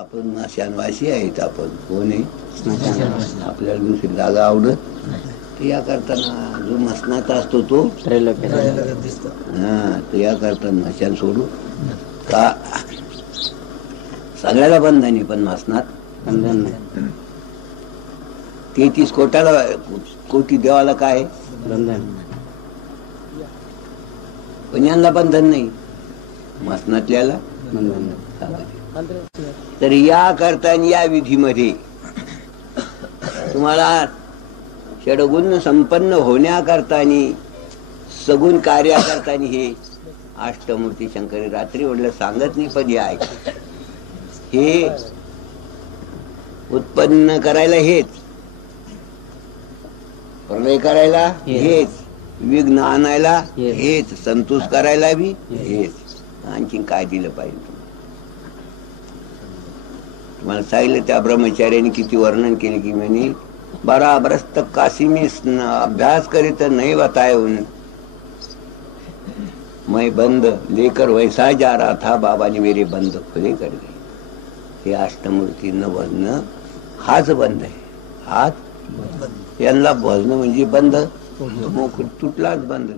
आपण स्मशानवासी आहेत. आपण कोण आहे? आपल्याला दुसरी जागा आवडत. तर या करताना जो मसनात असतो तो हा, तर या करताना मशान सोडू का सगळ्याला बंधनी, पण मसनात बंधन नाही. 33 कोटी देवाला काय बंधन, पण यांना बंधन नाही, मसनातल्याला बंधन नाही. तर या करताना या विधीमध्ये तुम्हाला षडगुण संपन्न होण्याकरतानी सगुण कार्याकरतानी हे अष्टमूर्ती शंकरी रात्री वडलं सांगत नाही, पण हे उत्पन्न करायला हेच, प्रलय करायला हेच, विघ्न आणायला हेच, संतोष करायला बी हेच. आणखीन काय दिलं पाहिजे? तुम्हाला सांगितलं त्या ब्रह्मचार्याने किती वर्णन केले की म्हणे बराबरस्त काशी में अभ्यास करे तर नहीं बताए उन मैं बंद लेकर वैसा जा रहा था, बाबा ने मेरे बंद खुले कर दिए. हे अष्टमूर्ती न भजन हाच बंद आहे. हाच यांना भजन म्हणजे बंद, तुटलाच बंद.